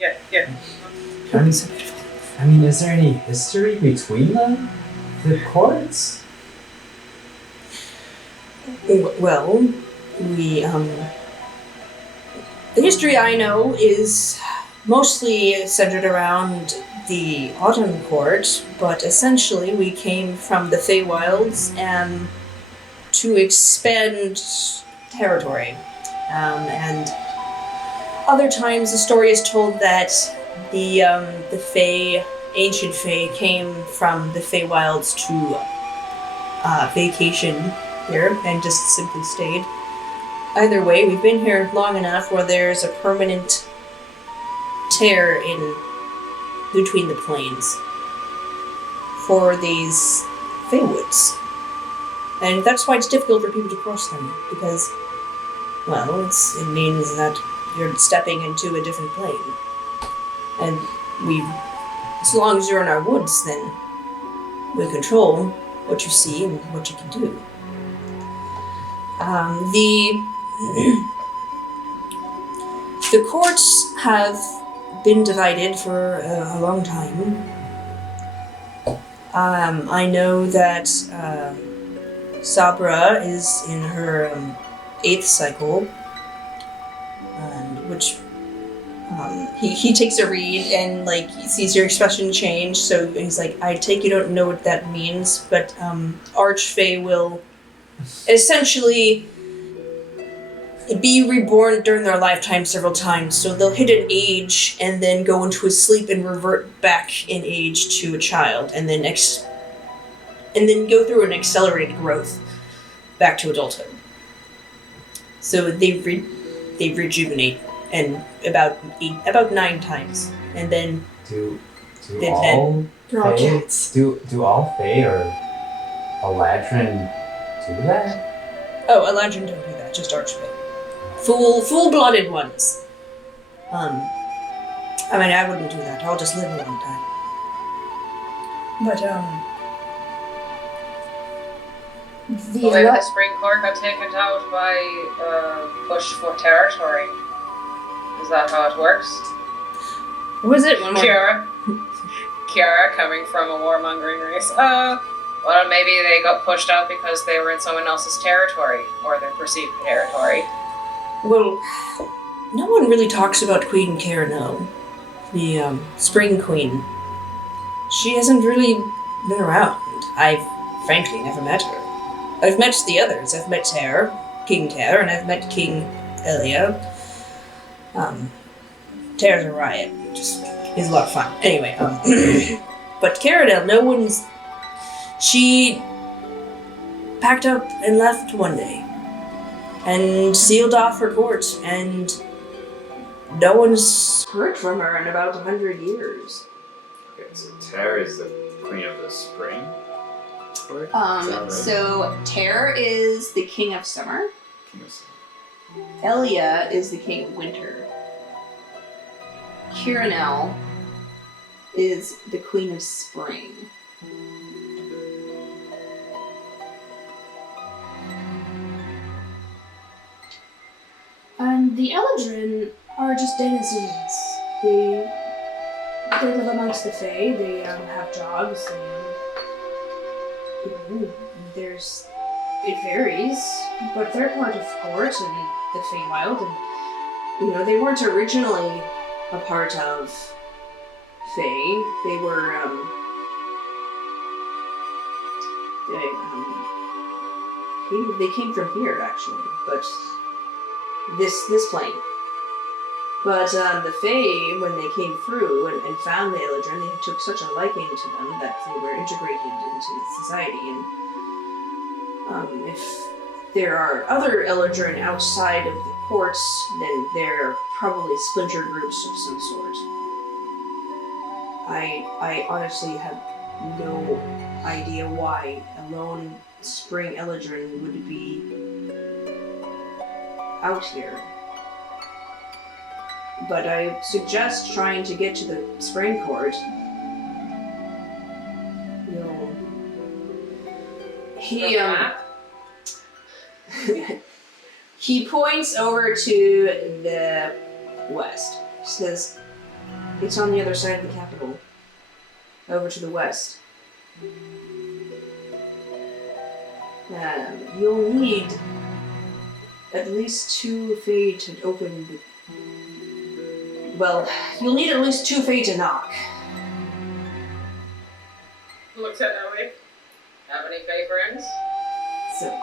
Yeah. I mean, is there any history between them? The courts? Well, the history I know is mostly centered around the Autumn Court, but essentially we came from the Feywilds to expand territory. And other times the story is told that the ancient Fey came from the Feywilds to vacation here and just simply stayed. Either way, we've been here long enough where there's a permanent tear in between the plains for these Feywoods. And that's why it's difficult for people to cross them, because, well, it means that you're stepping into a different plane. And as long as you're in our woods, then we control what you see and what you can do. The courts have been divided for a long time. I know that Sabra is in her 8th cycle, and which he takes a read and he sees your expression change, so he's like, I take you don't know what that means, but Archfey will essentially be reborn during their lifetime several times. So they'll hit an age and then go into a sleep and revert back in age to a child, and then go through an accelerated growth back to adulthood. So they rejuvenate, and about 9 times, and then Do they're all cats. Do all Fae or Eladrin do that? Oh, Ellendriel don't do that, just Archfey. Full-blooded ones. I mean, I wouldn't do that. I'll just live a long time. But, Maybe the Spring Court got taken out by push for territory. Is that how it works? What was it? One more. Ciara, coming from a warmongering race. Well, maybe they got pushed out because they were in someone else's territory, or their perceived territory. Well, no one really talks about Queen Ciara, the Spring Queen. She hasn't really been around. I've frankly never met her. I've met the others. I've met King Ter, and I've met King Elia. Ter's a riot. Just is a lot of fun. Anyway, but Ciara, no one's... She packed up and left one day and sealed off her court, and no one's heard from her in about 100 years. Okay, so Ter is the queen of the spring? Is that right? So Ter is the king of summer. King of summer. Elia is the king of winter. Ciara is the queen of spring. And the Ellendriel are just denizens. They live amongst the Fae. They have jobs. It varies, but they're part of court and the Feywild, and they weren't originally a part of Fae. They were they came from here actually, but this plane. But the Fae, when they came through and found the Ellendriel, they took such a liking to them that they were integrated into society. And if there are other Ellendriel outside of the courts, then they're probably splinter groups of some sort. I honestly have no idea why a lone spring Ellendriel would be out here. But I suggest trying to get to the spring court. He points over to the west. He says, it's on the other side of the capital. Over to the west. You'll need at least 2 Fae to open the... Well, you'll need at least 2 Fae to knock. Looks at Ellie. Have any Fae friends? So,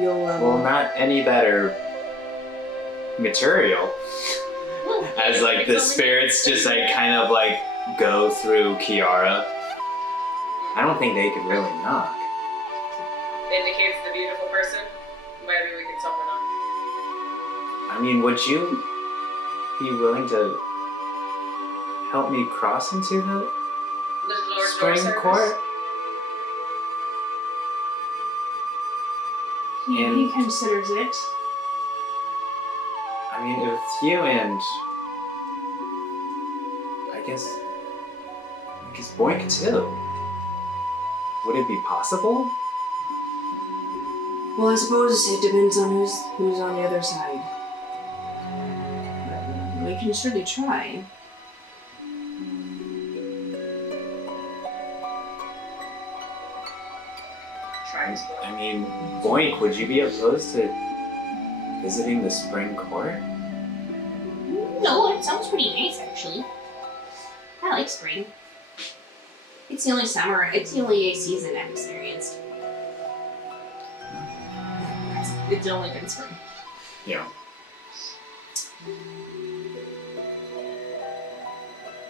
you'll, Well, not any better material. As like the spirits just like kind of like go through Ciara. I don't think they could really knock. Indicates the beautiful person. Maybe we could summon on. I mean, would you be willing to help me cross into the Little Lord spring Door court? he considers it. I mean, if you and I guess Boink too. Would it be possible? Well, I suppose it depends on who's on the other side. But, we can surely try. I mean, Boink, would you be opposed to visiting the spring court? No, it sounds pretty nice actually. I like spring. It's the only summer. It's the only season I've experienced. It's only been spring. Yeah.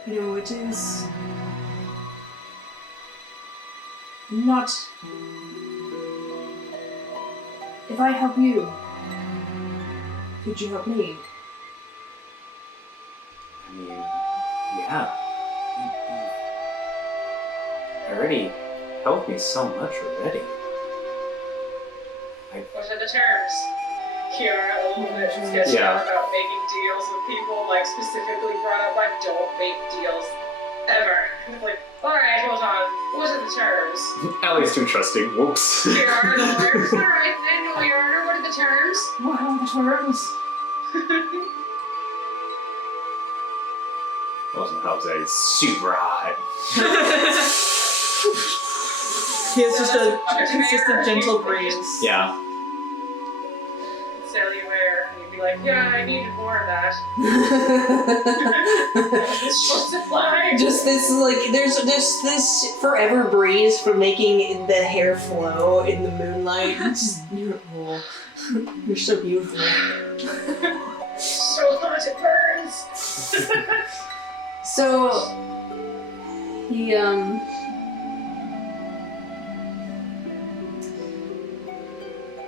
You know, it is not. If I help you, could you help me? I mean, yeah. You already helped me so much already. What are the terms? Ciara a little bit sketched out about making deals with people, like specifically brought up like don't make deals ever. Like, alright, hold on. What are the terms? Ellie's too trusting. Whoops. Ciara the lawyers. Alright, then lawyer, what are the terms? What are the terms? Wasn't help that he's super hot. He has just a consistent gentle breeze. Yeah. Cellular, and you'd be like, yeah, I needed more of that. It's supposed to fly. Just this, like, there's this forever breeze from making the hair flow in the moonlight. It's just beautiful. You're so beautiful. So hot it burns. So, he,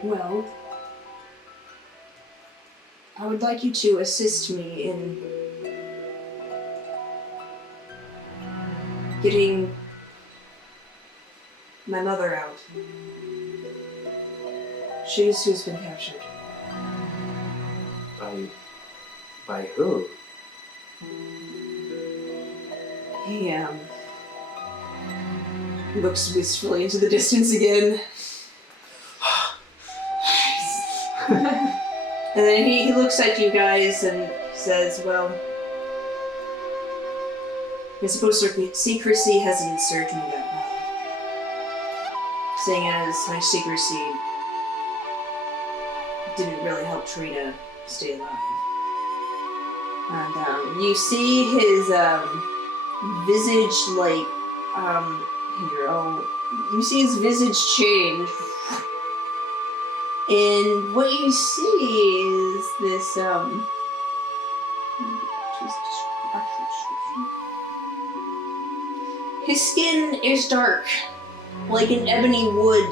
well, I would like you to assist me in getting my mother out. She's who's been captured. By who? He, looks wistfully into the distance again. And then he looks at you guys and says, well, I suppose secrecy hasn't served me that well. Seeing as my secrecy didn't really help Trina stay alive. And you see his visage, like, you see his visage change. And what you see is this, his skin is dark, like an ebony wood,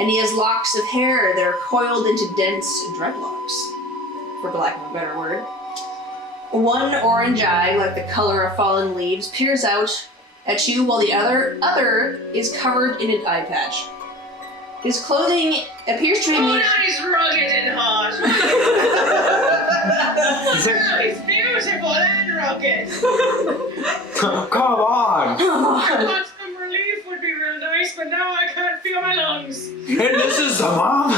and he has locks of hair that are coiled into dense dreadlocks, for lack of a better word. One orange eye, like the color of fallen leaves, peers out at you, while the other is covered in an eye patch. His clothing appears to be Oh, now he's rugged and hot. Now he's beautiful and rugged. Come on! I thought some relief would be real nice, but now I can't feel my lungs. And this is the mom?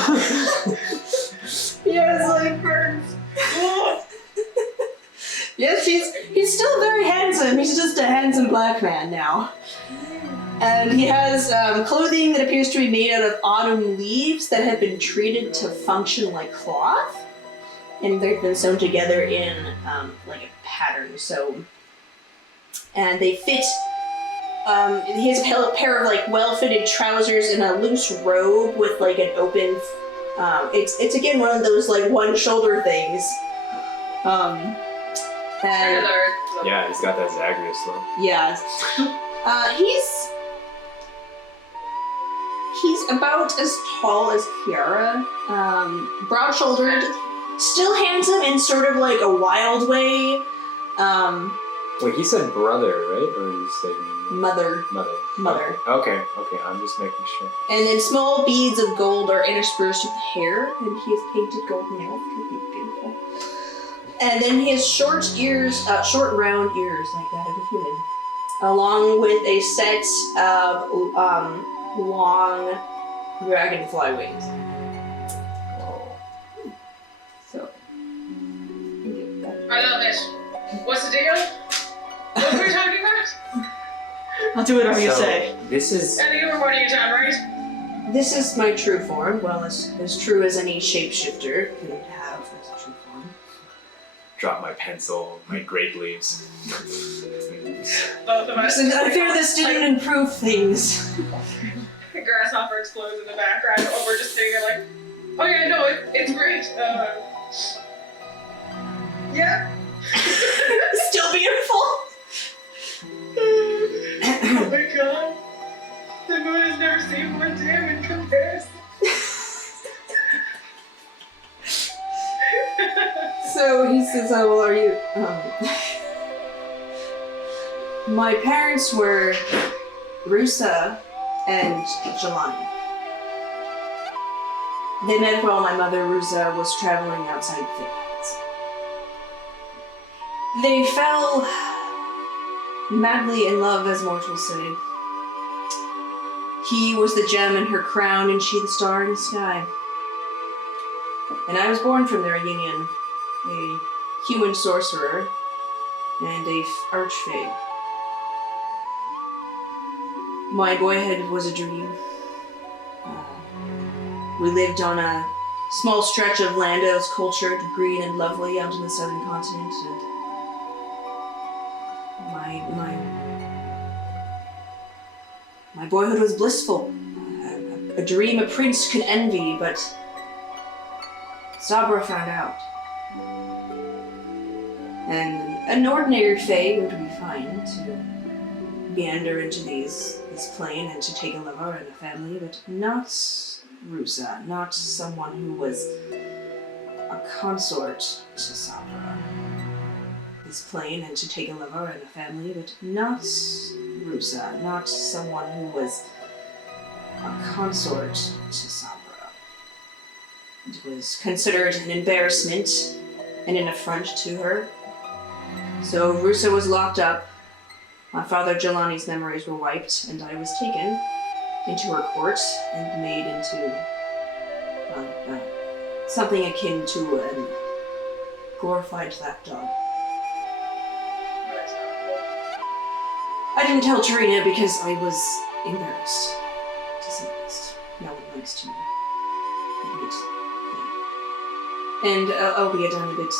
he's still very handsome. He's just a handsome black man now. And he has clothing that appears to be made out of autumn leaves that have been treated to function like cloth. And they've been sewn together in like a pattern. So, and they fit. He has a pair of like well-fitted trousers and a loose robe with like an open. It's again one of those like one-shoulder things. And Yeah, he's got that Zagreus look. yeah, he's about as tall as Ciara. Broad-shouldered, still handsome in sort of like a wild way. Wait, he said brother, right? Or you said Mother. Mother. Okay, I'm just making sure. And then small beads of gold are interspersed with hair, and he has painted gold nails. He's beautiful. And then he has short ears, short round ears like that of a human, along with a set of long dragonfly wings. So, I love it. What's the deal? What were we talking about? I'll do whatever you say. This is. And you were one of your time, right? This is my true form. Well, as true as any shapeshifter can have as a true form. Drop my pencil, my grape leaves. Both of us. I fear this didn't improve things. The grasshopper explodes in the background, or we're just sitting there like, oh yeah, no, it's great. Yeah. Still beautiful. Oh my god. The moon has never seen more dim in comparison. So he says, oh, well, are you, my parents were Rusa and Jelani. They met while my mother, Rusa, was traveling outside the Philippines. They fell madly in love, as mortals say. He was the gem in her crown, and she the star in the sky. And I was born from their union, a human sorcerer and a archfey. My boyhood was a dream. We lived on a small stretch of land that was cultured, green, and lovely out on the southern continent. And my boyhood was blissful. A dream a prince could envy, but Sabra found out. And an ordinary fae would be fine to meander into this plane and to take a lover and a family, but not Rusa, not someone who was a consort to Sabra. This plane and to take a lover and a family, but not Rusa, not someone who was a consort to Sabra. It was considered an embarrassment and an affront to her. So Rusa was locked up, my father Jelani's memories were wiped, and I was taken into her court and made into something akin to a glorified lapdog. I didn't tell Tarina because I was embarrassed, to say the least. No one likes to admit that. And albeit I'm a bit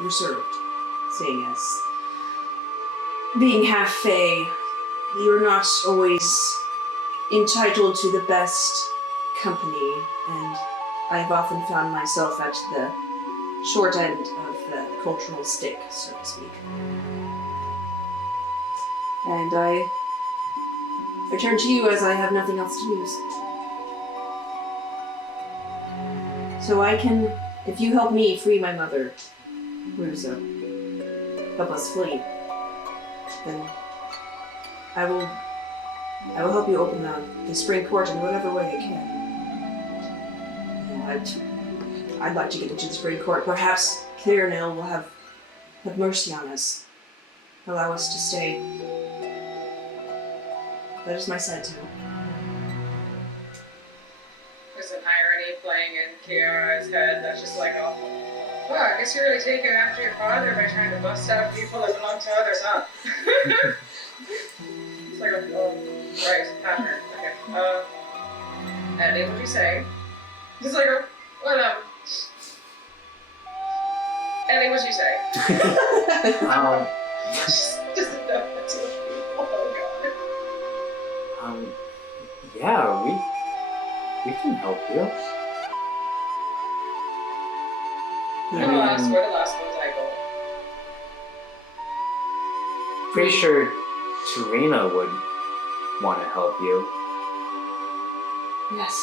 reserved, seeing as being half fae, you're not always entitled to the best company, and I've often found myself at the short end of the cultural stick, so to speak. And I turn to you as I have nothing else to lose. So I can, if you help me free my mother, Rusa, help us flee, then I will help you open the spring court in whatever way I can. I'd like to get into the spring court. Perhaps Ciara and Ellie will have mercy on us, allow us to stay. That is my side too. There's an irony playing in Ciara's head that's just like, oh. Well, I guess you're really taking after your father by trying to bust out people that belong to others, huh? It's like a, right, pattern. Okay. Eddie, what'd you say? He's like, whatever. Eddie, what'd you say? Just enough to people. Oh, God. Yeah, we can help you. Where the last one's I go? Pretty sure Serena would want to help you. Yes,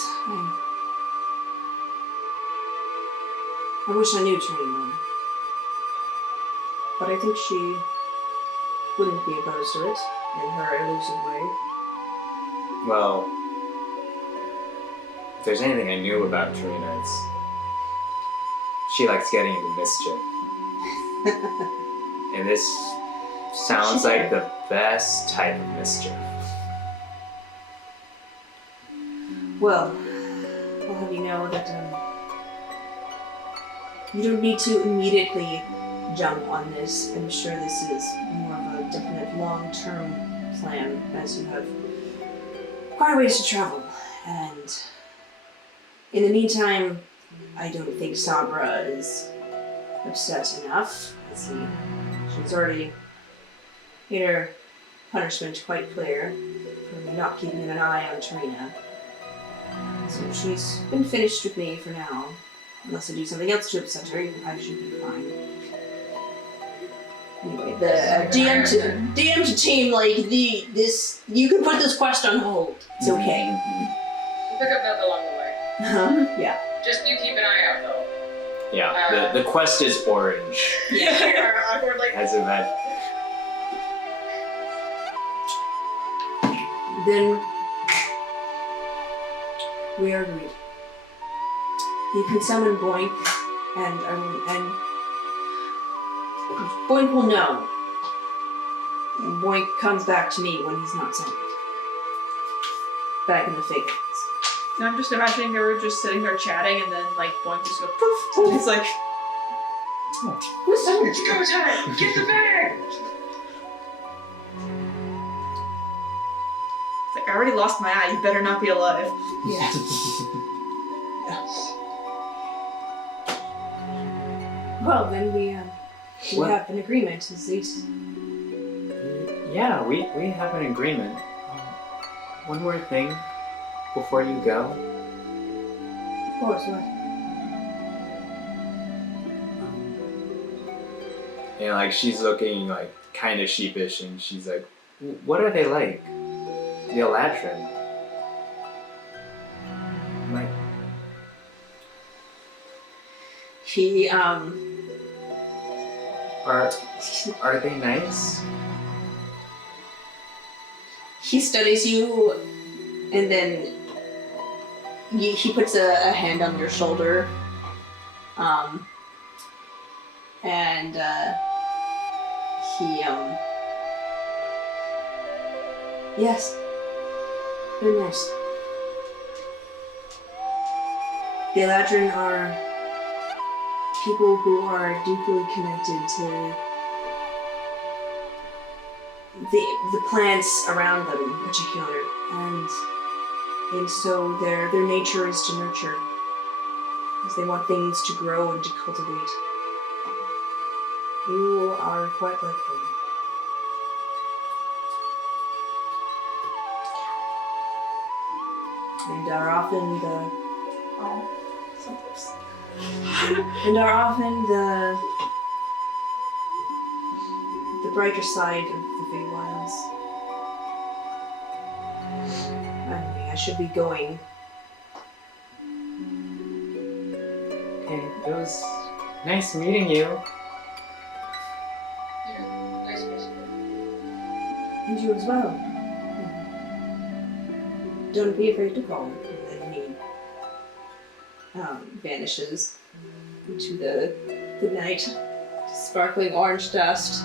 I wish I knew Trina. But I think she wouldn't be opposed to it in her elusive way. Well, if there's anything I knew about Serena, it's she likes getting into mischief. And this sounds like the best type of mischief. Well, I'll have you know that you don't need to immediately jump on this. I'm sure this is more of a definite long-term plan, as you have quite a ways to travel. And in the meantime, I don't think Sabra is upset enough. She's already made her punishment quite clear for not keeping an eye on Trina. So she's been finished with me for now. Unless I do something else to upset her, I should be fine. Anyway, the DM to team, like, this, you can put this quest on hold. It's okay. We'll pick up notes along the way. Yeah. Just you keep an eye out, though. Yeah, the quest is orange. Yeah, awkwardly. As of that. Then we are agreed. You can summon Boink, and Boink will know. And Boink comes back to me when he's not summoned. Back in the fake ones. And I'm just imagining they were just sitting there chatting, and then like Boink just goes poof, and it's like, Who's summoned? It's go time! Get the bag! it's like I already lost my eye. You better not be alive. Yeah. Well, then we have an agreement, at least. Yeah, we have an agreement. One more thing before you go. Of course, what? And like she's looking like kind of sheepish, and she's like, "What are they like? The Ellendriel?" I'm like, He, Are they nice? he studies you, and then he puts a hand on your shoulder, and he, yes, very nice. The Ellendriel are people who are deeply connected to the plants around them in particular, and so their nature is to nurture, because they want things to grow and to cultivate. You are quite like them. And are often the brighter side of the big wilds. Anyway, I should be going. Okay, it was nice meeting you. Yeah, nice meeting you. And you as well. Don't be afraid to call. And then he vanishes into the night. Sparkling orange dust.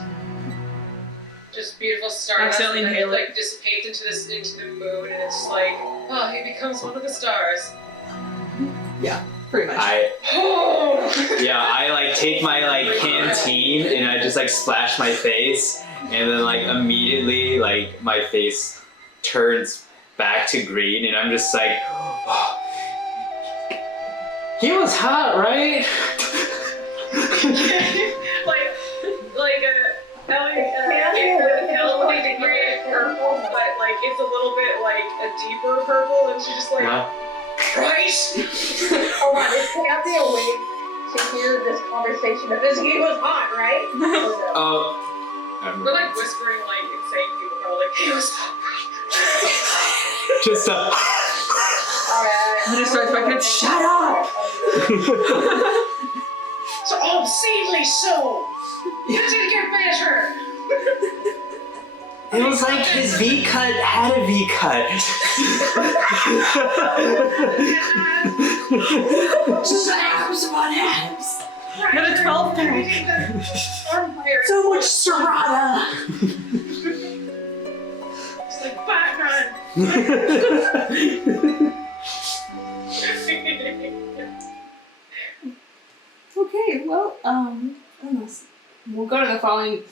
Just beautiful stardust, Accidentally and then it inhale it. like dissipates into the moon, and it's like, oh, he becomes one of the stars. Pretty much. I like take my like canteen and I just like splash my face, and then like immediately like my face turns back to green, and I'm just like, oh, he was hot, right? Ellie degree purple, but like it's a little bit like a deeper purple, and she's just like, Christ! Hold on, is Keyanthi awake to hear this conversation? If this game was hot, right? Oh. We're like whispering like insane people are like, he was hot. Just Alright. I'm gonna start fucking shut up! So obscenely so! You didn't get better! It was like his V cut had a V cut. Slabs on abs! Got a 12 pack! So much Serrata! It's like Batman! Okay, well, unless we'll go to the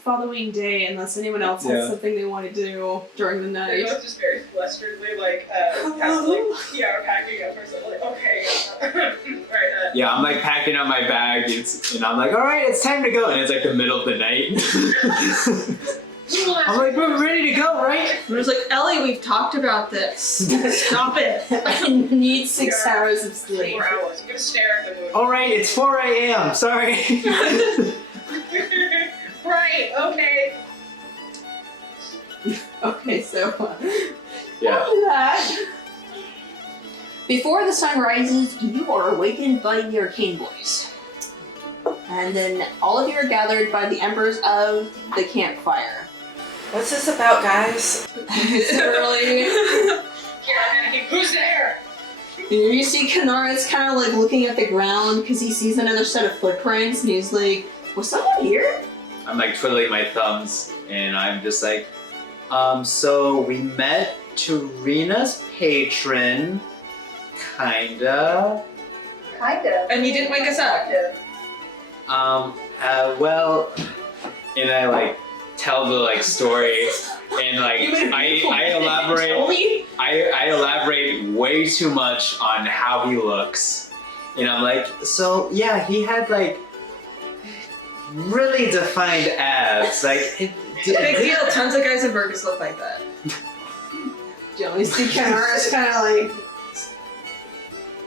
following day unless anyone else has something they want to do during the They're night. both just very flusteredly like, packing up or something. Like, okay, right. Yeah, I'm like packing up my bag, and I'm like, all right, it's time to go, and it's like the middle of the night. I'm like, we're ready to go, right? I was like, Ellie, we've talked about this. Stop it. I need 6 hours of sleep. 4 hours. I'm gonna stare at the moon. All right, it's 4 a.m. Sorry. Right. Okay. Okay, so Yeah. after that, Before the sun rises, you are awakened by the Arcane Boys. And then all of you are gathered by the embers of the campfire. what's this about, guys? It's early. Who's there? And you see Kanara's kind of like looking at the ground because he sees another set of footprints and he's like, was someone here? I'm like twiddling my thumbs, and I'm just like, so we met Tarina's patron, kinda. Kind of. And you didn't wake us up. Well, and I like tell the like story, and like I elaborate way too much on how he looks, and I'm like, so yeah, he had like really defined abs, like Big deal. Tons of guys in Burgess look like that. You always see Kanara's kind of like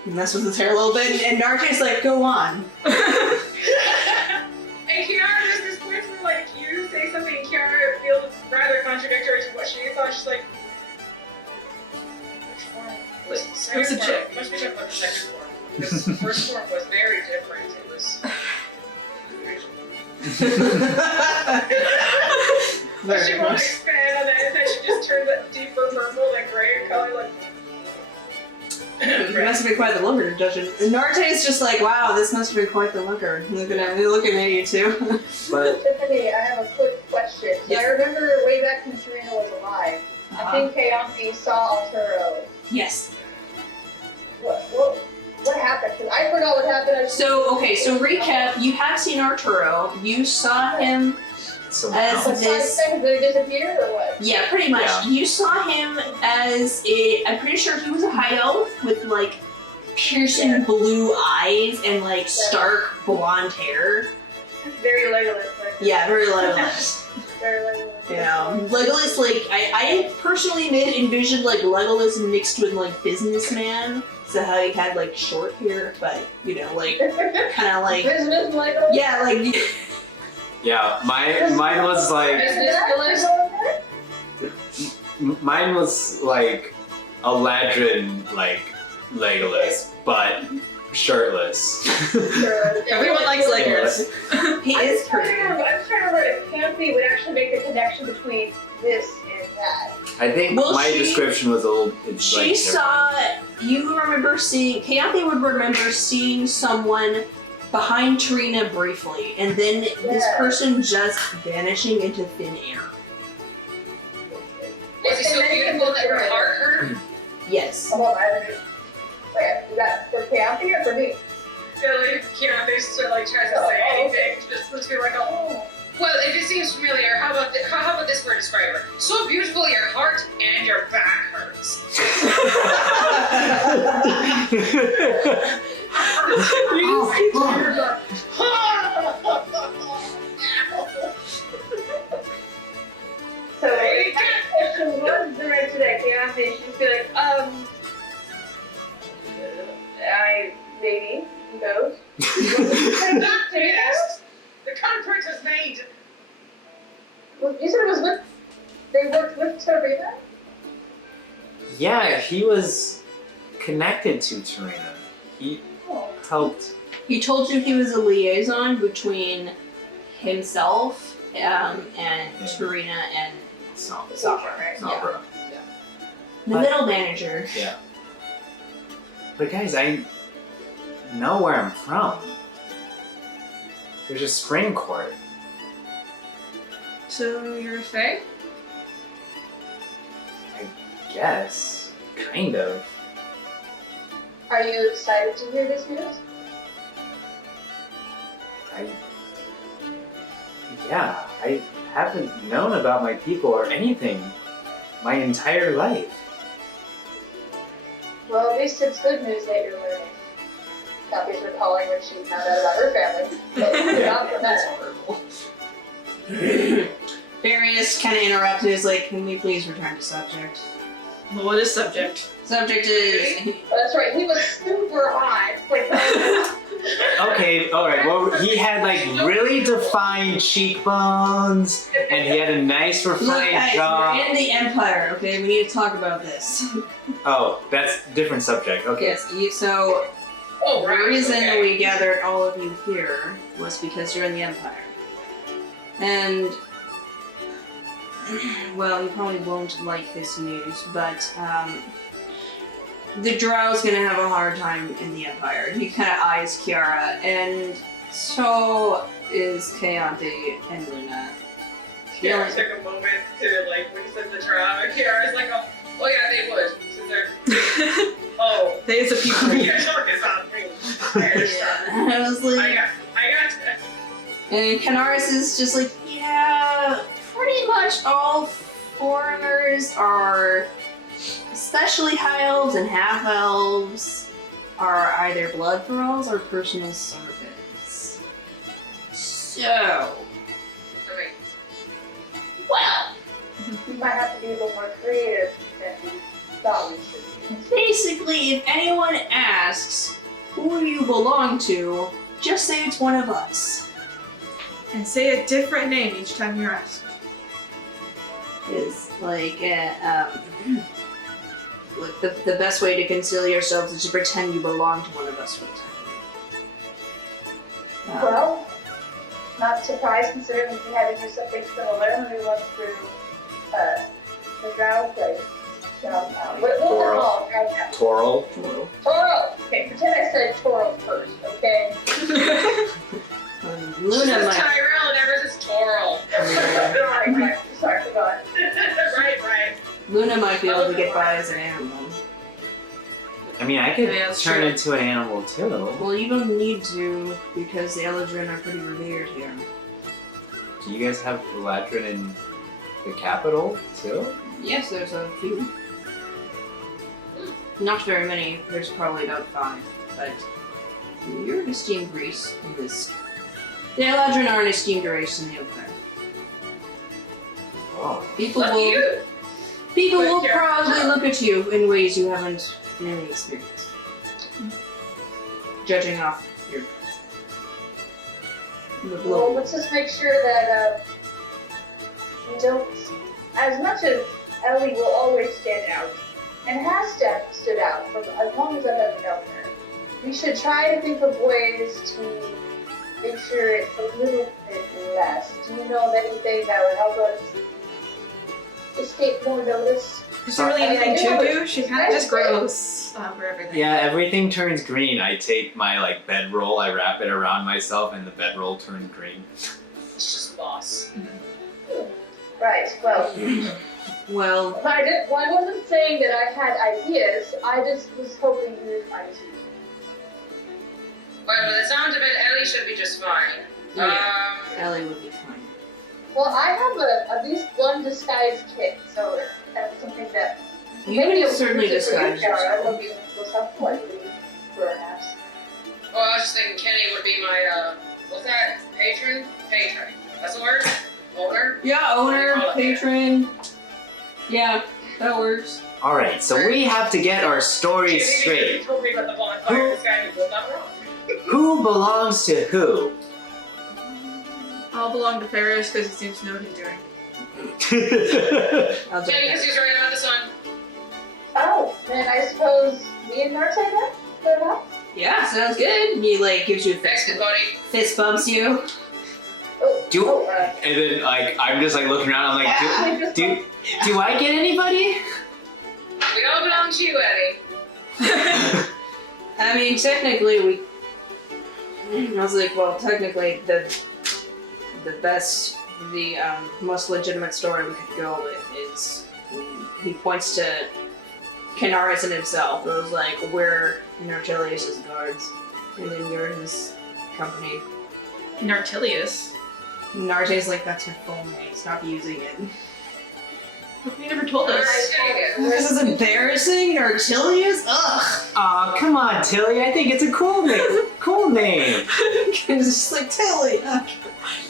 mess with his hair a little bit, and Narte's like, go on. And Ciara, there's this point where like you say something and Ciara feels rather contradictory to what she thought. She's like, which form was the second Who's the form? chick? Must be talking about the second form. Because the first form was very different. It was Very she won't much. expand on that, and then she just turns that deeper purple and gray color, like. It must have been quite the looker, Judge. And Narte's just like, wow, this must have been quite the looker. They're looking at you too. but Tiffany, I have a quick question. So Yes. I remember way back when Serena was alive, I think Keyanthi saw Arturo. Yes. What happened? Because I forgot what happened. So recap, you have seen Arturo. You saw him so as What this... things, did he disappear or what? Yeah, pretty much. Yeah. You saw him as I'm pretty sure he was a high elf with like piercing blue eyes and like stark blonde hair. Very Legolas. Right? Yeah, very Legolas. Very Legolas. Yeah, Legolas, like, I personally envisioned, like, Legolas mixed with, like, businessman. So how he had, like, short hair, but, you know, like, kind of like... Business Legolas? Yeah, like... yeah, mine was like mine was like Eladrin, like Legolas, but shirtless. Everyone likes Legolas. He is I'm pretty. trying to remember if Keyanthi would actually make the connection between this and that. I think Well, my she- description was a little. She saw... You remember seeing... Keyanthi would remember seeing someone behind Tarina briefly, and then this person just vanishing into thin air. Was he so beautiful that her heart hurt? Yes. Hold on, I plan? Is that for Keyanthi or for me? Yeah, like, Keyanthi just sort of like tries to say anything, just to be like, oh. Well, if it seems familiar, how about this for a describer? So beautiful your heart and your back hurts. So if she was directed at Keyanthi, she'd be like, maybe, who knows? Yes, the contract is made. Well, you said it was with, they worked with Ciara? Yeah, he was connected to Tarina. He helped. He told you he was a liaison between himself and Tarina and Sabra. The middle manager. Yeah. But guys, I know where I'm from. There's a spring court. So you're a fae? I guess. Kind of. Are you excited to hear this news? I haven't known about my people or anything my entire life. Well, at least it's good news that you're learning. Kathy's recalling when she found out about her family. But not from that. Various kind of interrupts and is like, can we please return to subject? What is subject? Subject is... Oh, that's right, he was super hot. Like, Okay, alright, well, he had like really defined cheekbones, and he had a nice Look, refined guys, jaw. we're in the Empire, okay? We need to talk about this. Oh, that's a different subject, okay. Yes, so Oh, the right. reason okay. we gathered all of you here was because you're in the Empire. And, well, you probably won't like this news, but the Drow's gonna have a hard time in the Empire. He kind of eyes Ciara, and so is Keyanthi and Luna. Ciara took a moment to, like, when he said the drow, and Ciara's like, oh yeah, they would. Since they're, oh. There's a people. You're talking about me. I understand. And I was like, I got it. and Canaris is just like, yeah, pretty much all foreigners are, especially high elves and half elves, are either blood thralls or personal servants. So, well, we might have to be a little more creative than we thought we should be. basically, if anyone asks who you belong to, just say it's one of us. And say a different name each time you're asked. Is like, look, the best way to conceal yourselves is to pretend you belong to one of us for the time. Well, not surprised considering we had to do something similar when we went through the drow place. What was it called? Toral. Toro! Okay, pretend I said Toro first, okay? Luna This is might. Tyrell and ours is Toral. Sorry, forgot. Right. Luna might be able to get by as an animal. I mean, I could Yeah, that's turn true. into an animal too. Well, you don't need to because the Ellendriel are pretty revered here. Do you guys have Eladrin in the capital too? Yes, there's a few. Not very many. There's probably about 5, but you're an esteemed race in this. The Ellendriel are an esteemed race in the Empire. Oh. People Look will. you. People With will your- probably look at you in ways you haven't really experienced. Judging off your the Well, blow. let's just make sure that we don't. As much as Ellie will always stand out, and has stood out for as long as I've ever known her, we should try to think of ways to make sure it's a little bit less. Do you know of anything that would help us escape more notice? Is there really anything to do? She kind of just Right. grows for everything. Yeah, everything turns green. I take my like bedroll, I wrap it around myself, and the bedroll turns green. It's just boss. Right, well, Well, I wasn't saying that I had ideas. I just was hoping you would find it. Well, by the sound of it, Ellie should be just fine. yeah, Ellie would be fine. Well, I have at least one disguise kit, so that's something that You can certainly disguise I yourself. will be most helpful, I believe, perhaps. Well, I was just thinking Kenny would be my, what's that? Patron? Patron. That's the word? Owner? Yeah, owner, patron. Yeah, that works. Alright, so we have to get our story You straight. told me about the bonfire, this guy was not wrong. Who belongs to who? I'll belong to Ferris because he seems to know what he's doing. I'll do Kenny, because that. he's right about the sun. Oh, then I suppose me and Marte then? Perhaps? Yeah, sounds good. He like gives you a Thanks, fist, good buddy. fist bumps you. Do and then like I'm just like looking around. I'm like, do I get anybody? We all belong to you, Eddie. I mean, technically I was like, well, technically the most legitimate story we could go with is he points to Kenaris and himself. It was like, we're Nartilius' guards, and then you're his company. Nartilius? Narte's like, that's your full name, stop using it. You never told us. This is embarrassing, Nartilius? Ugh! Aw, come on, Tilly. I think it's a cool name. Cool name. It's just like, Tilly!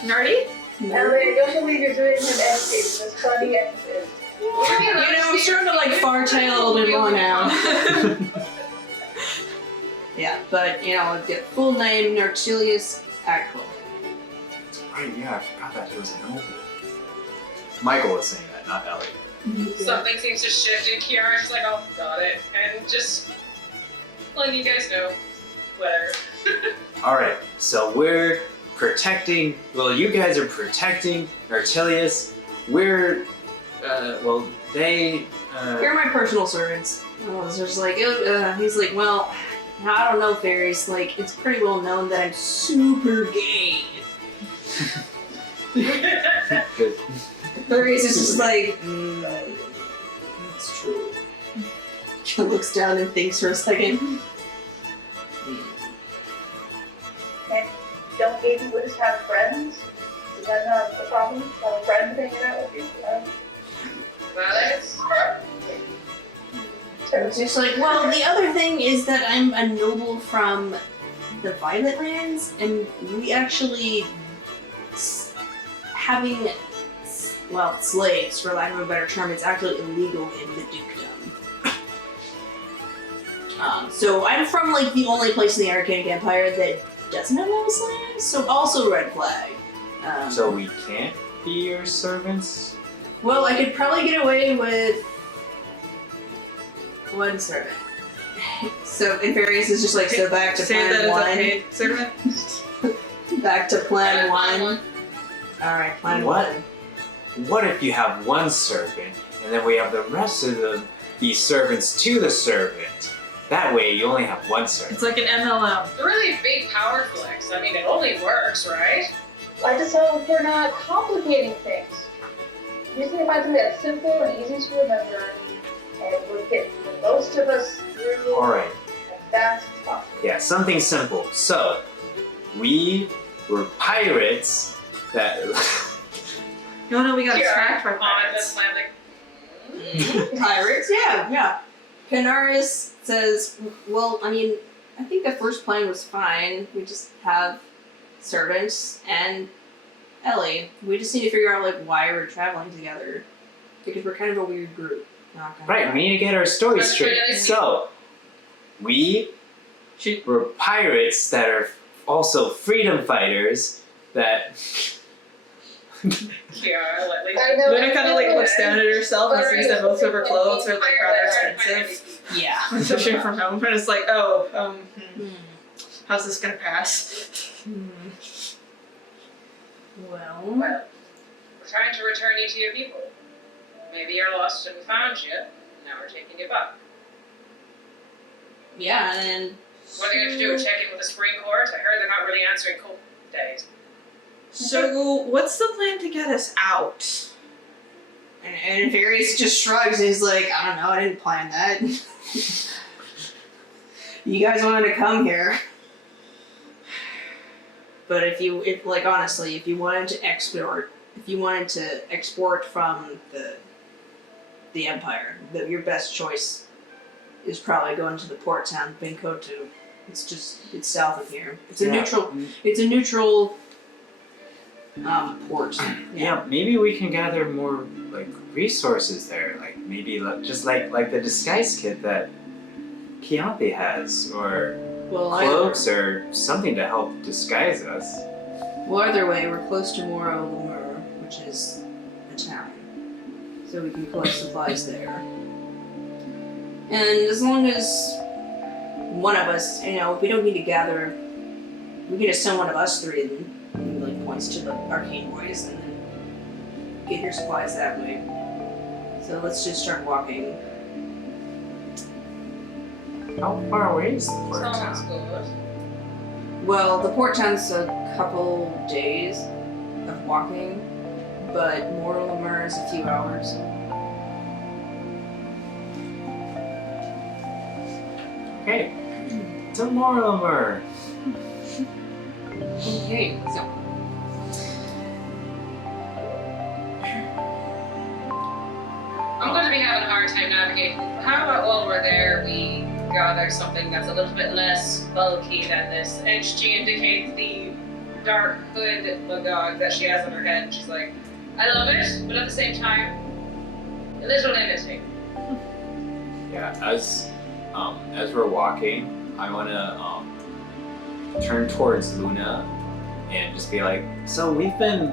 Narty? Ellie, I don't believe you're doing him anything as funny as it is. You know, I'm starting to like fartail a little bit more now. Yeah, but you know, get full name Nartilius Aquil. Right, yeah, I forgot that he was a noble. Michael was saying that, not Ellie. Something seems to shift in Ciara. She's like, oh, got it. And just letting you guys know. Whatever. Alright, so we're protecting, well, you guys are protecting Nartilius. We're, You're my personal servants. I was just like, he's like, well, I don't know, fairies. Like, it's pretty well known that I'm super gay. Good. Fairies is just like, it's true. He looks down and thinks for a second. And don't gay people just have friends? Is that not a problem? Have a friend hanging out with you? Well, it's... It's just like, well, the other thing is that I'm a noble from the Violet Lands, and we actually having, well, slaves, for lack of a better term, it's actually illegal in the dukedom. So I'm from like the only place in the Arcanic Empire that doesn't have any slaves, so also red flag. So we can't be your servants? Well, I could probably get away with one servant. So, and Various is just like, so back to Say plan that as a one. paid servant? Back to plan one. Alright, plan What? one. What if you have one servant, and then we have the rest of the servants to the servant? That way you only have one servant. It's like an MLM. It's a really big power flex. I mean, it only works, right? I just hope we're not complicating things. We just need to find something that's simple and easy to remember, and we'll get most of us through Alright, as fast as possible. yeah, something simple. So, we were pirates that... No, we got Ciara, tracked by on this pirates. plan, like, Pirates? Yeah. Kenaris says, well, I mean, I think the first plan was fine. We just have servants and Ellie. We just need to figure out, like, why we're traveling together. Because we're kind of a weird group. Not gonna Right, lie. we need to get our story That's straight. really So, we were pirates that are also freedom fighters that... Ciara, like, I know. Luna kind of like looks down at herself and sees that most of her clothes are like rather expensive. Yeah. Especially from home. And it's like, how's this gonna pass? Well, Well, we're trying to return you to your people. Maybe you're lost and we found you. Now we're taking you back. yeah, and What are they going to do? Check in with the spring court? I heard they're not really answering cold days. So, what's the plan to get us out? And Various just shrugs and he's like, I don't know, I didn't plan that. You guys wanted to come here. But if honestly, if you wanted to export from the Empire, your best choice is probably going to the port town, Benkotu. It's south of here. It's a neutral port. Yeah, maybe we can gather more like resources there. Like maybe just like the disguise kit that Keyanthi has, or cloaks or something to help disguise us. Well, either way, we're close to Morrow Limur, which is a town, so we can collect supplies there. And as long as one of us, we don't need to gather. We can just send one of us three and like points to the arcane boys, and then get your supplies that way. So let's just start walking. How far away is the port Sounds town? good. Well, the port town's a couple days of walking, but Morrow Limur is a few hours. Okay, to Morrow Limur. Okay, so I'm going to be having a hard time navigating. How about while we're there, we gather something that's a little bit less bulky than this? And she indicates the dark hood magog that she has on her head. And she's like, I love it, but at the same time, a little limiting. Yeah, as we're walking, I want to turn towards Luna and just be like, so we've been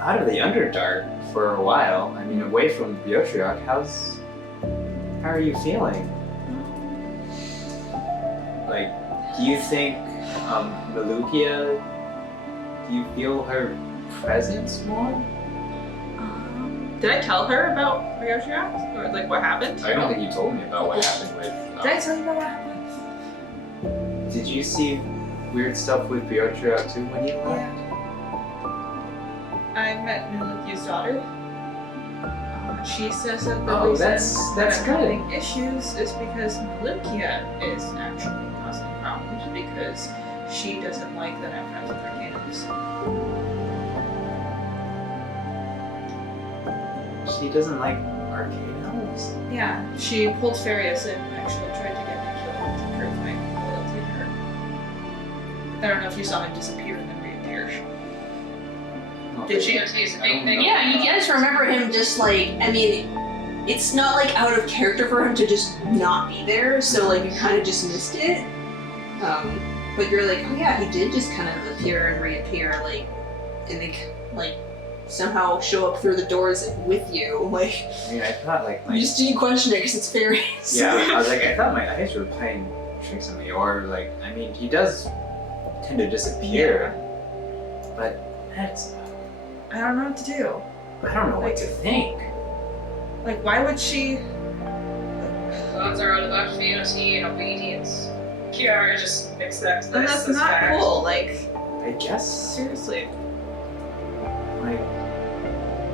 out of the Underdark for a while. I mean, away from Biotriok. How are you feeling? Like, do you think Malukia? Do you feel her presence more? Did I tell her about Biotriok? Or like what happened? I don't think you told me about what happened with. Did I tell you about what happened? Did you see weird stuff with Biotriok too when you left? I met Malukia's daughter. She says that the Oh, reason that's that I'm good. having issues is because Malukia is actually causing problems because she doesn't like that I'm friends with Arcanos. She doesn't like arcane elves. Yeah, she pulled Farius and actually tried to get me killed to prove my loyalty to her. I don't know if you saw him disappear and then reappear. Did she have to use a big thing? yeah, you guys remember him just like, it's not like out of character for him to just not be there, so like you kind of just missed it. But you're like, oh yeah, he did just kind of appear and reappear, like, and they like somehow show up through the doors with you. Like, I mean, I thought like you just didn't question it because it's fairies. yeah, I was like, I thought my eyes were playing tricks on me, or like, I mean, he does tend to disappear, but that's. I don't know what to do. I don't know what to think. Like, why would she? Gods are all about fealty and obedience. Ciara just accepts And this that's as not fact. cool. Like, I guess, seriously. like,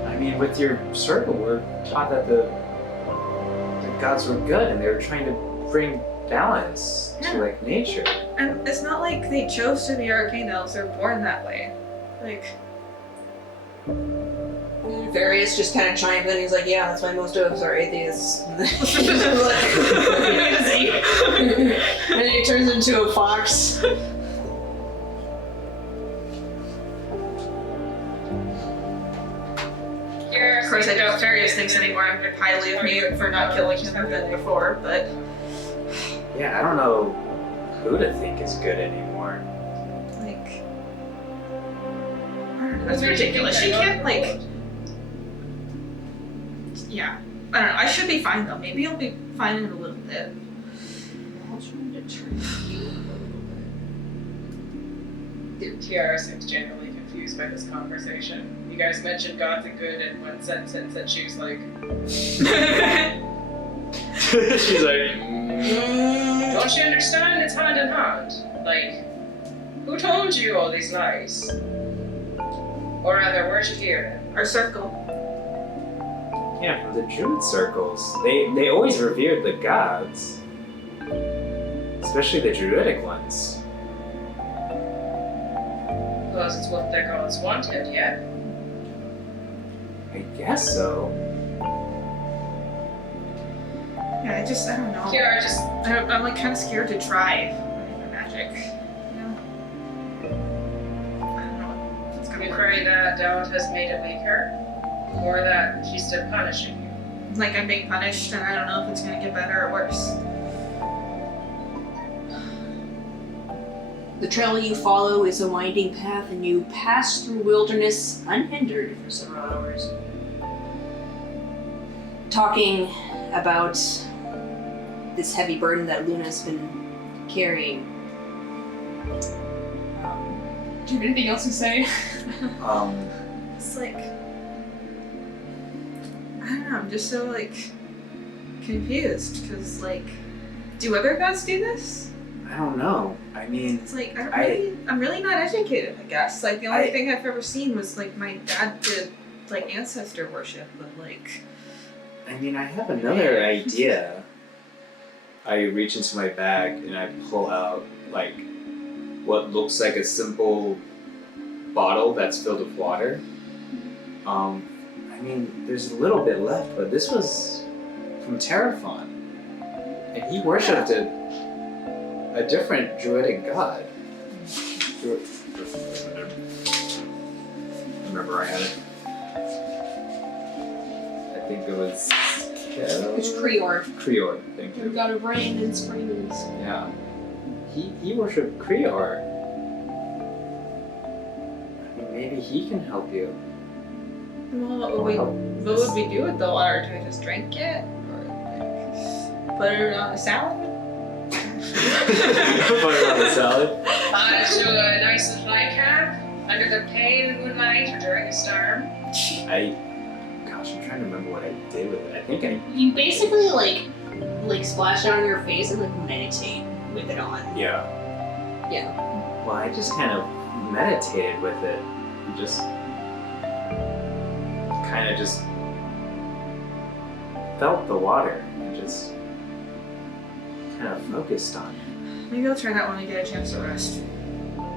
I mean, with your circle, we're taught that the gods were good and they were trying to bring balance to like nature. And it's not like they chose to be arcane elves. They're born that way. Like. Various just kind of chimes in. He's like, yeah, that's why most of us are atheists. And then he turns into a fox. Of course, I doubt Farius thinks anymore highly of me for not killing him than before, but. Yeah, I don't know who to think is good anymore. Like. That's ridiculous. She can't, like. Yeah. I don't know. I should be fine though. Maybe I'll be fine in a little bit. I'll try to turn you a little bit. Ciara seems genuinely confused by this conversation. You guys mentioned gods and good in one sentence, and she was like, She's like, don't you understand? It's hand in hand. Like, who told you all these lies? Or rather, where'd you hear them? Our circle. Yeah, from the druid circles. They always revered the gods. Especially the druidic ones. Because it's what their gods wanted, yeah? I guess so. Yeah, I don't know. Ciara I'm like kind of scared to try my magic. You know? I don't know if it's gonna You work. worry that doubt has made it weaker? Or that she's still punishing you? Like I'm being punished, and I don't know if it's gonna get better or worse. The trail you follow is a winding path, and you pass through wilderness unhindered for several hours. Talking about this heavy burden that Luna's been carrying. Do you have anything else to say? It's like I don't know. I'm just so like confused because like, do other gods do this? I don't know. I mean, It's like I'm really not educated. I guess like the only thing I've ever seen was like my dad did like ancestor worship, but like. I have another idea. I reach into my bag and I pull out like what looks like a simple bottle that's filled with water. There's a little bit left, but this was from Terrafon. And he worshipped a different druidic god. Remember I had it. I think it was It's Creor. Creor, thank The you. god of rain and springs. Yeah. He worshipped Creor. Maybe he can help you. Well, what would we do with the water? Do I just drink it, or like, put it on a salad? Put it on the salad? To a nice nightcap under the pale moonlight or during a storm. Gosh, I'm trying to remember what I did with it. I think You basically like splash it on your face and like meditate with it on. yeah. Yeah. Well, I just kind of meditated with it. And just kind of just felt the water and just kind of focused on it. Maybe I'll try that when I get a chance to rest.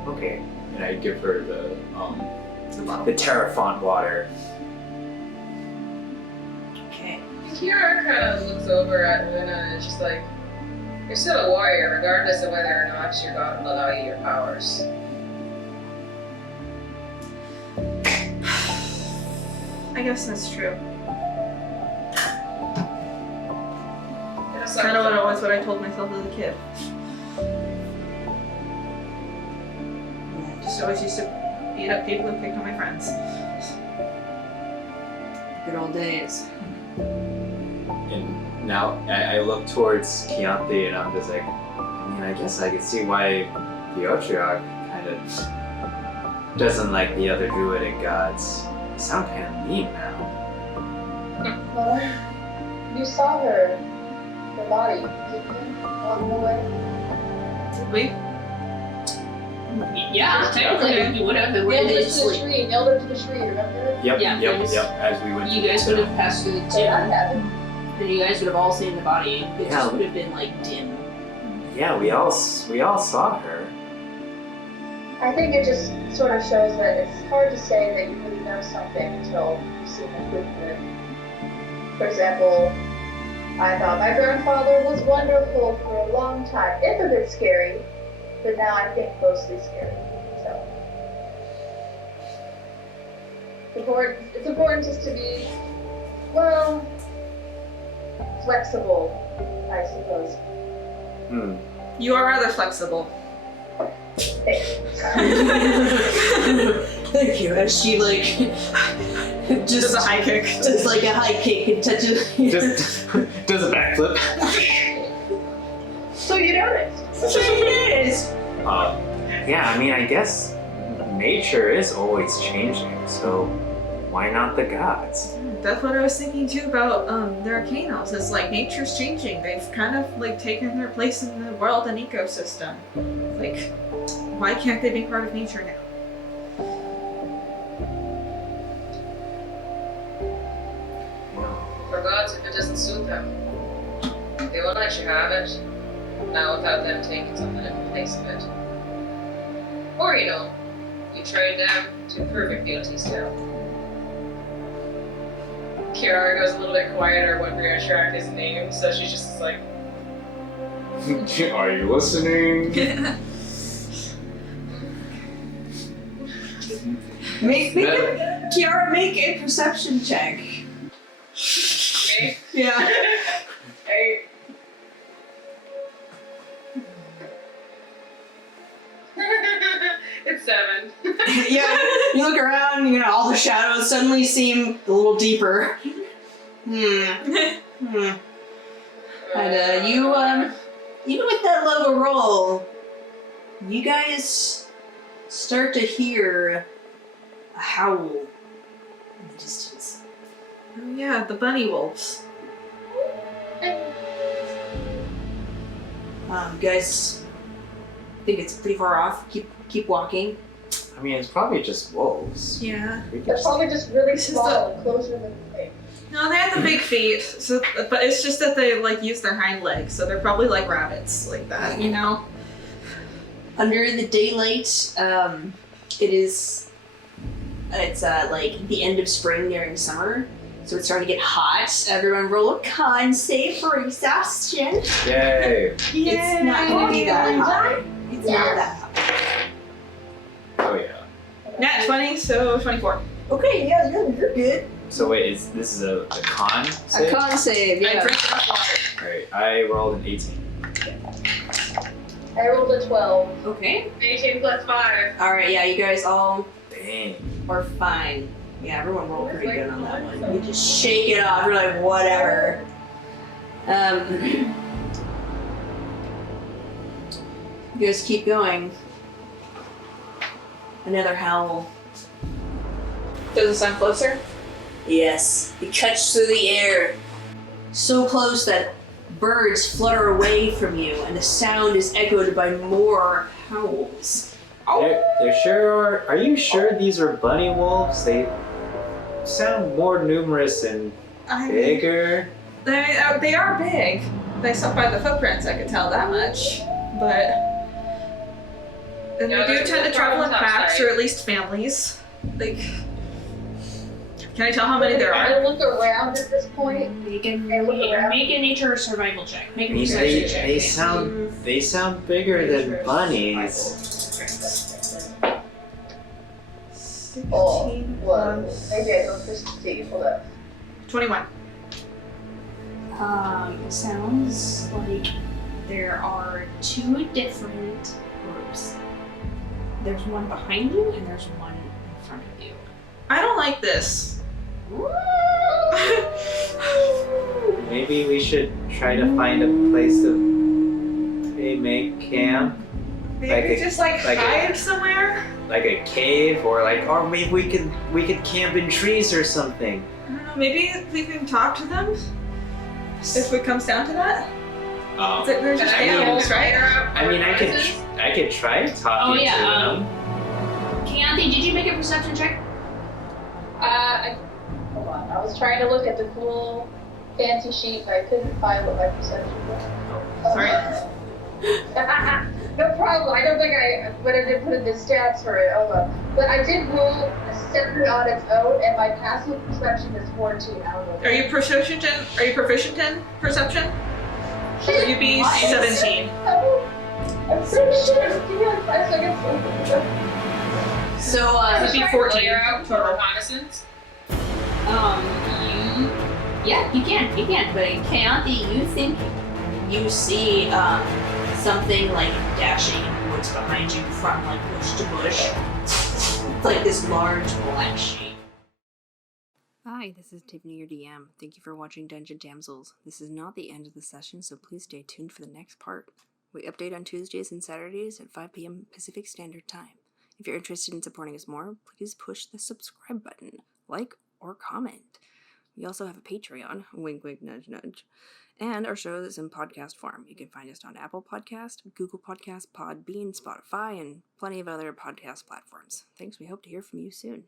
Okay. And I give her the bottle. Terrafont water. Okay. Ciara kind of looks over at Luna and is just like, you're still a warrior, regardless of whether or not your god will allow you your powers. I guess that's true. That's Kind of what I told myself as a kid. Just always used to beat up people and pick on my friends. Good old days. And now I look towards Keyanthi and I'm just like, I guess I can see why the Otriarch kind of doesn't like the other druidic gods. They sound kind of mean now. Well, you saw her, the body, didn't you, along the way? Did we? Yeah, technically you would have. It would Nailed have her just to the like tree, nailed her to the tree, remember? Yep, Yeah, yep, because yep. As we went you to guys the would have passed through the Yeah, tomb, I haven't. and you guys would have all seen the body. It Yeah. just would have been like dim. Yeah, we all saw her. I think it just sort of shows that it's hard to say that you really know something until you've seen it with it. For example, I thought my grandfather was wonderful for a long time. It's a bit scary, but now I think mostly scary. So it's important just to be, well, flexible, I suppose. You are rather flexible. Thank you. As she like Just a high kick. does like a high kick and touches. Just does a backflip. So you noticed. It is. Yeah, I guess nature is always changing, so why not the gods? That's what I was thinking too about the Arcanos. It's like nature's changing. They've kind of like taken their place in the world and ecosystem. Like, why can't they be part of nature now? out if it doesn't suit them. They won't let you have it. Not without them taking something in place of it. Or, you trade them to prove your fealty still. Ciara goes a little bit quieter when we track his name, so she's just like, Are you listening? Ciara, make a perception check. me? Yeah. Hey. It's 7. Yeah, you look around, all the shadows suddenly seem a little deeper. And even with that low roll, you guys start to hear a howl in the distance. Oh yeah, the bunny wolves. You guys think it's pretty far off. Keep walking. I mean, it's probably just wolves. Yeah. They're probably just really This is small and closer than you think. No, they have the big feet, so but it's just that they use their hind legs, so they're probably like rabbits, like that, Under the daylight, it's like the end of spring nearing summer, so it's starting to get hot. Everyone roll a con save for exhaustion. Yay! It's not going to be that high. It's not that high. Oh yeah. Nat 20, so 24. Okay, yeah, you're good. So wait, this is a con save? A con save, I yeah. drank enough water. Alright, I rolled an 18. I rolled a 12. Okay. 18 plus 5. Alright, yeah, you guys all Dang. are fine. Yeah, everyone rolled pretty good on that one. You just shake it off, you're like, whatever. You guys keep going. Another howl. Does it sound closer? Yes, it cuts through the air. So close that birds flutter away from you, and the sound is echoed by more howls. There sure are you sure these are bunny wolves? They sound more numerous and bigger. They are big. Based up by the footprints, I could tell that much. But and Yeah, they do there's tend to a travel in problem packs, outside. or at least families. Like, can I tell how many there I are? look around at this point. Make a nature or survival check. Make I mean, they sound bigger than bunnies. 16 Well, plus maybe I don't see. Hold up. 21. It sounds like there are 2 different groups. There's one behind you and there's one in front of you. I don't like this. Maybe we should try to find a place to make camp. Maybe just like like a- hide somewhere. Like a cave, or maybe we could camp in trees or something. I don't know. Maybe we can talk to them if it comes down to that. They're just animals, right? I mean, I could try talking to them. Keyanthi, did you make a perception check? Hold on. I was trying to look at the cool fancy sheet, but I couldn't find what my perception was. Sorry. No problem. I don't think but I did put in the stats for it. Oh well. But I did roll separate on its own, and my passive perception is 14. I don't know. Are you proficient in perception? Will you be 17? I'm pretty sure. Give me like 5 seconds. So, It'd be 14 total reconnaissance. you can, but Keyanthi, you think you see, something like dashing in the woods behind you from like bush to bush. It's like this large black shape. Hi, this is Tiffany, your DM. Thank you for watching Dungeon Damsels. This is not the end of the session, so please stay tuned for the next part. We update on Tuesdays and Saturdays at 5 p.m. Pacific Standard Time. If you're interested in supporting us more, please push the subscribe button, like, or comment. We also have a Patreon, wink wink nudge nudge, and our show is in podcast form. You can find us on Apple Podcast, Google Podcast, Podbean, Spotify, and plenty of other podcast platforms. Thanks, we hope to hear from you soon.